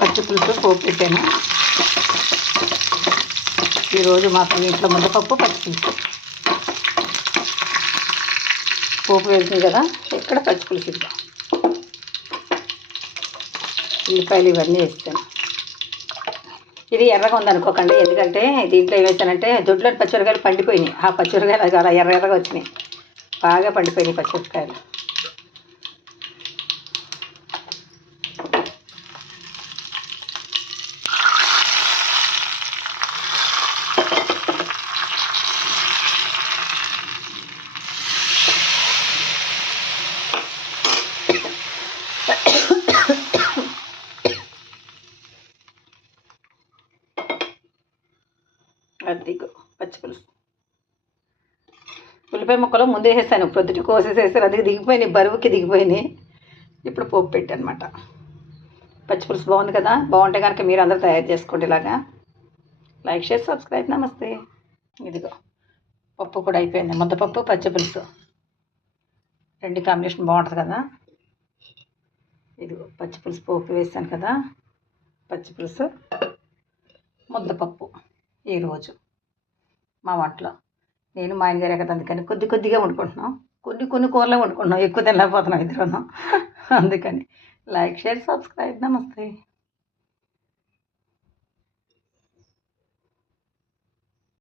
పచ్చి పులుసు పోపు పెట్టాను. ఈరోజు మాకు ఇంట్లో ముద్దపప్పు పచ్చి పులుసు. పోపు వేసింది కదా, ఇక్కడ పచ్చి పులుసు ఇద్దాం. ఉల్లిపాయలు ఇవన్నీ వేస్తాను. ఇది ఎర్రగా ఉందనుకోకండి, ఎందుకంటే దీంట్లో ఏం వేసానంటే దొడ్లోని పచ్చిమిరకాయలు పండిపోయినాయి. ఆ పచ్చిమిరకాయలు చాలా ఎర్రగా వచ్చినాయి, బాగా పండిపోయినాయి పచ్చిమిరకాయలు. అదిగో పచ్చి పులుసు. ఉల్లిపాయ ముక్కలు ముందే వేసాను, పొద్దుట కోసేసేసాను, అందుకే దిగిపోయినాయి, బరువుకి దిగిపోయినాయి. ఇప్పుడు పోపు పెట్టనమాట. పచ్చి పులుసు బాగుంది కదా, బాగుంటే కనుక మీరు అందరూ తయారు చేసుకోండి ఇలాగా. Like, share, subscribe. నమస్తే. ఇదిగో పప్పు కూడా అయిపోయింది, ముద్దపప్పు పచ్చి పులుసు రెండు కాంబినేషన్ బాగుంటుంది కదా. ఇదిగో పచ్చి పులుసు పోపు వేసాను కదా, పచ్చి పులుసు ముద్దపప్పు. ఈరోజు మా వంటలో నేను మా ఆయన గారే కదా, అందుకని కొద్దిగా వండుకుంటున్నాం. కొన్ని కూరలే వండుకుంటున్నాం, ఎక్కువ తినలేకపోతున్నాం ఇద్దరున్నాం. అందుకని లైక్, షేర్, సబ్స్క్రైబ్. నమస్తే.